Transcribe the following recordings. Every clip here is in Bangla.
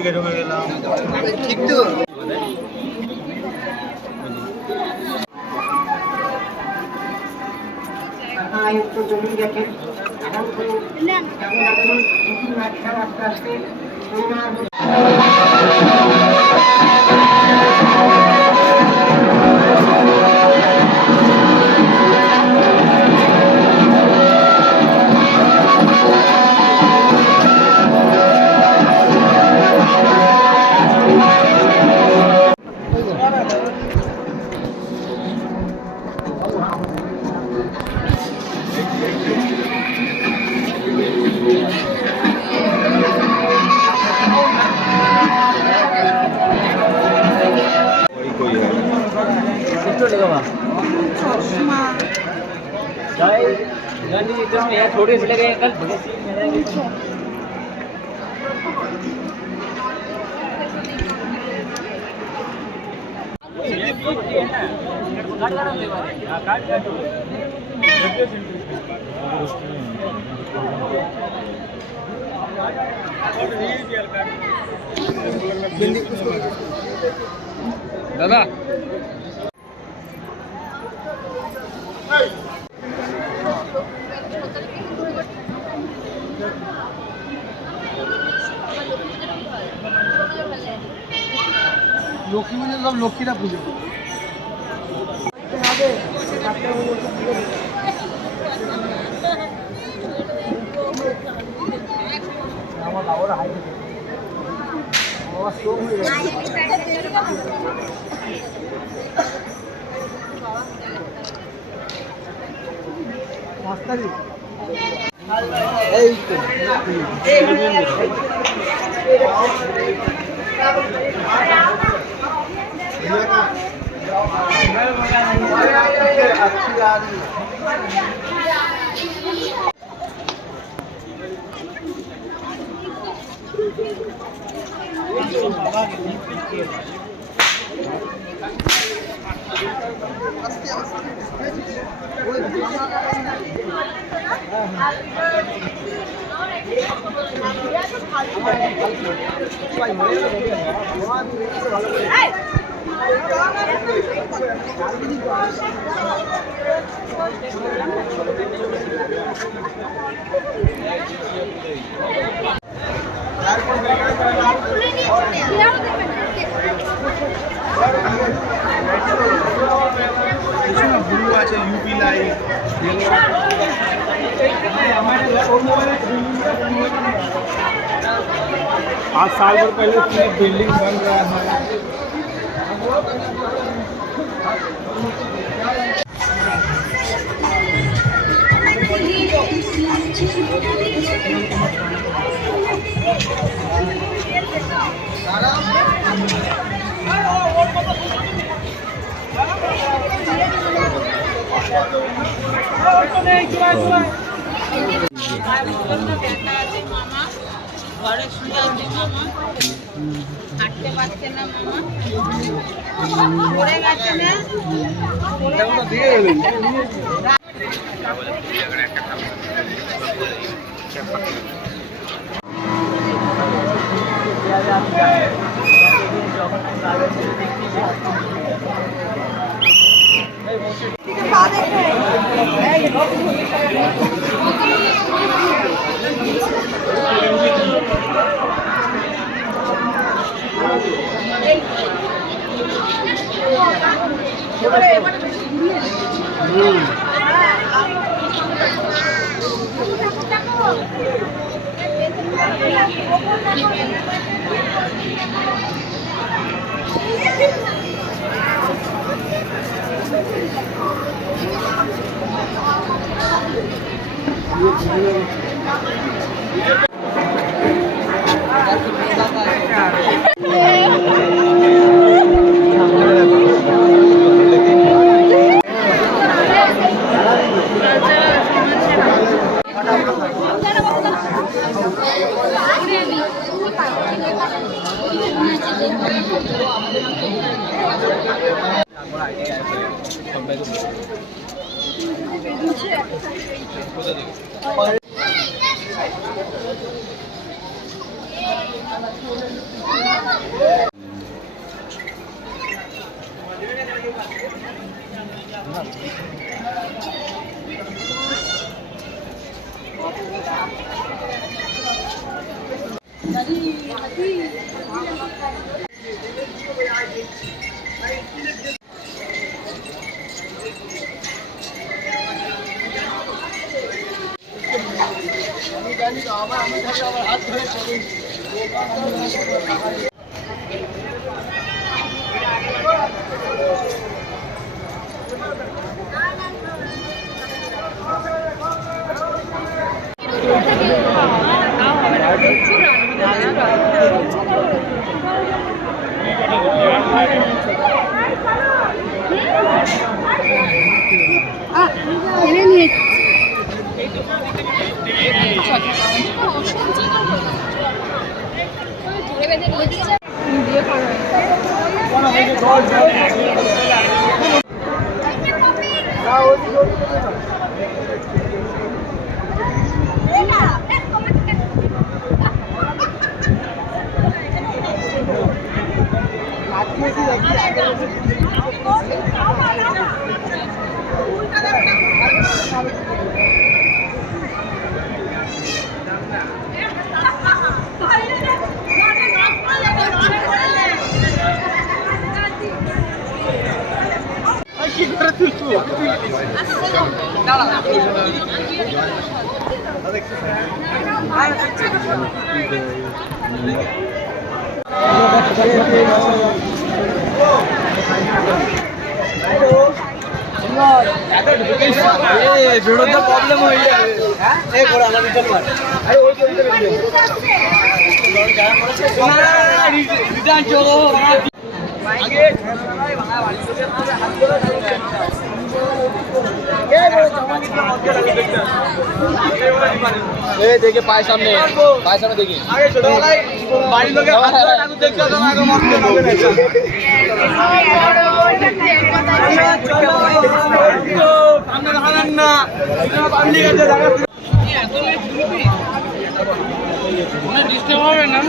ওদিকে ঢুকে গেলাম। ঠিক তো একটু জমি দেখেন আস্তে আস্তে छोटे से लगे कल दादा লক্ষ্মী মানে সব লক্ষ্মীরা পুজো আমার বাবার হাই বাবা স্ট্রোক হয়ে গেছে রাস্তারি এই তো अच्छी आ रही ब्लू আছে यूपी लाइट आज साल भर पहले पूरी बिल्डिंग बन रहा है ঘরে শুয়ে আছে মামা, হাঁটতে পারছে না মামা, পড়ে গেছে না है প্রবলেম হয়ে যাবে। এই করে আমাদের চল মার। আরে ওই তো রিটার্ন চলো আগে দেখে পায়ের সামনে দেখি বাড়ির লোকের দেখতে আগে মরতে না ডিস্টার্ব হবে না।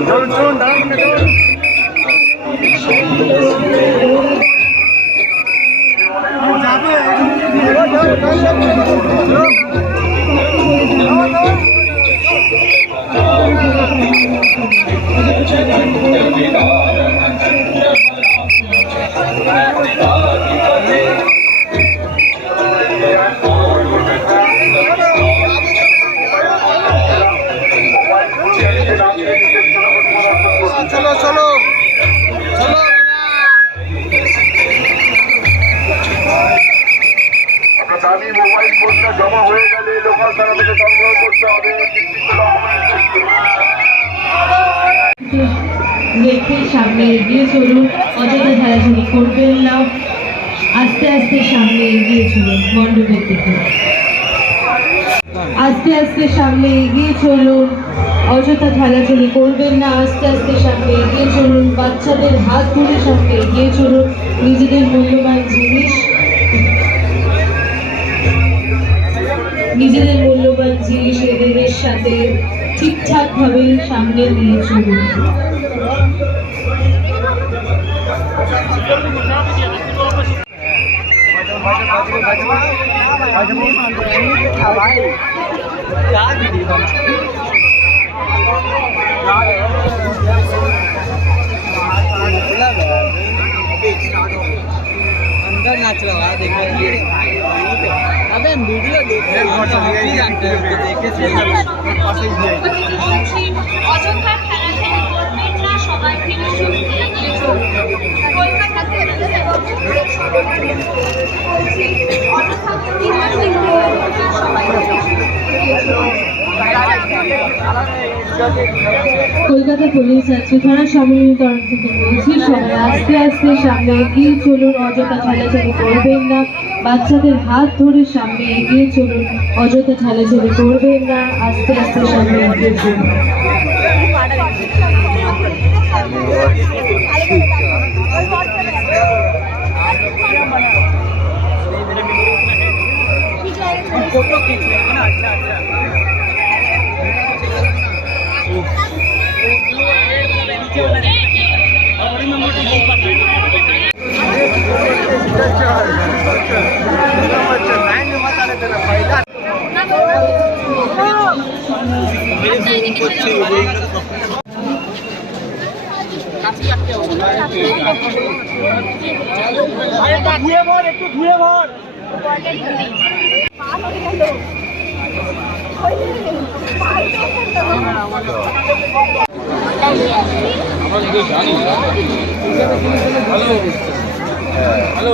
चलो चलो चलो দামি মোবাইল ফোনটা জমা হয়ে গেলে লোকাল থানা থেকে সংগ্রহ করতে হবে। দেখে সামনে এগিয়ে চলুন, অযথা ঠেলাঠেলি করবেন না, আস্তে আস্তে সামনে এগিয়ে চলুন মণ্ডপের দিকে। আস্তে আস্তে সামনে এগিয়ে চলুন, অযথা ঠেলাঠেলি করবেন না, আস্তে আস্তে সামনে এগিয়ে চলুন, বাচ্চাদের হাত ধরে সামনে এগিয়ে চলুন। নিজেদের মূল্যবান জিনিস এদের সাথে ঠিকঠাকভাবে সামনে নিয়ে চলুন। भाई अंदर नाच रहा है देखो अबे वीडियो देख रहे हैं অযোধ্যা খেলা থেকে করবেন না সবাই মিলে শক্তি এগিয়ে চলুন কলকাতা থেকে কলকাতা পুলিশ আছে থানা সমিতির তরফ থেকে বলছি সবাই আস্তে আস্তে সামনে এগিয়ে চলুন অযথা ঠেলাঠেলি করবেন না বাচ্চাদের হাত ধরে সামনে এগিয়ে চলুন অযথা ঠেলাঠেলি করবেন না আস্তে আস্তে সামনে এগিয়ে চলুন फोटो खींच लेंगे ना अच्छा अच्छा ধুয়ে ভর একটু ধুয়ে ভর হ্যালো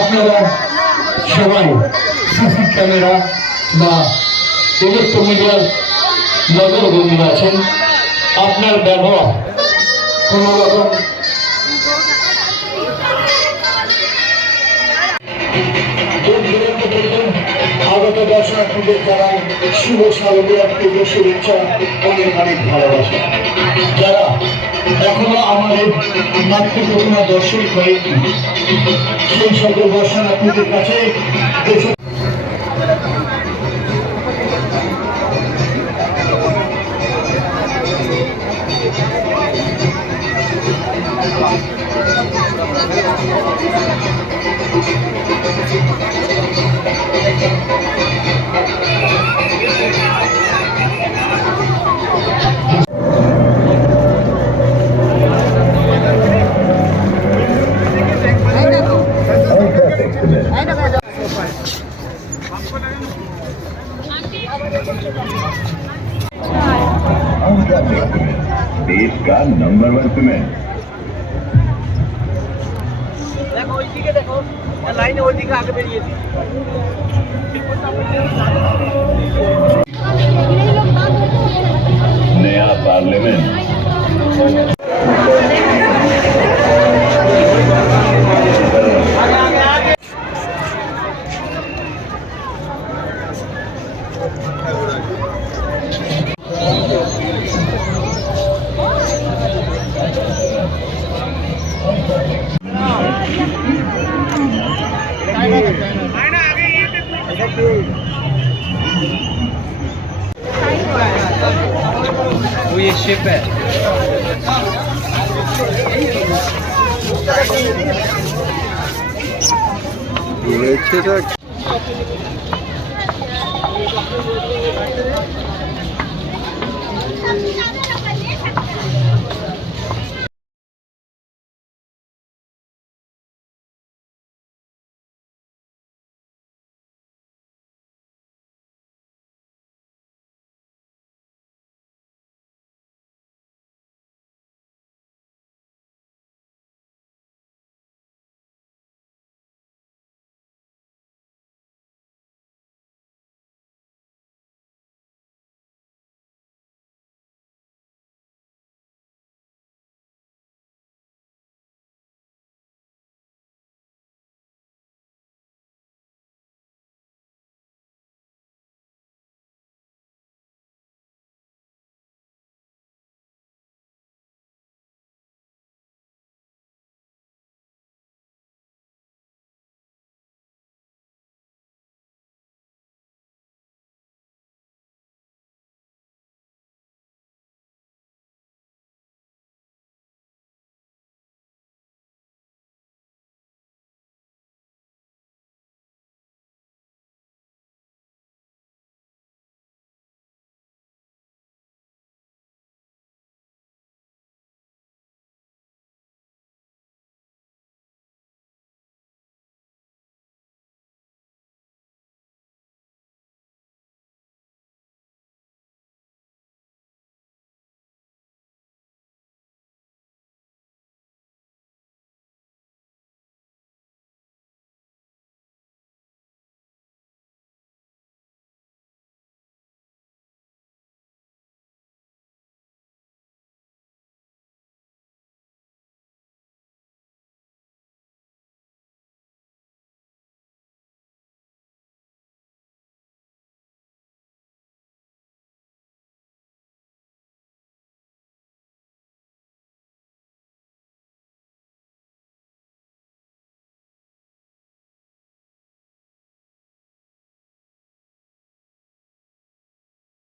আপনারা সবাই সিসি ক্যামেরা বা ইলেকট্রোমিডিয়ার নজরবন্দি আছেন আপনার ব্যবহার কোনো রকম আগত দর্শনার্থীদের জানাই শুভ শারদীয় পুজো শুভেচ্ছা অনেক অনেক ভালোবাসা যারা এখনো আমাদের মাতৃপ্রতিমা দর্শন করেনি সেই সকল দর্শনার্থীদের কাছে देश का नंबर 1 सीमेंट देखो ओइदिके देखो लाइन ओइदिके आगे बेरिয়েছি नया पार्लियामेंट वो ये शिप है ये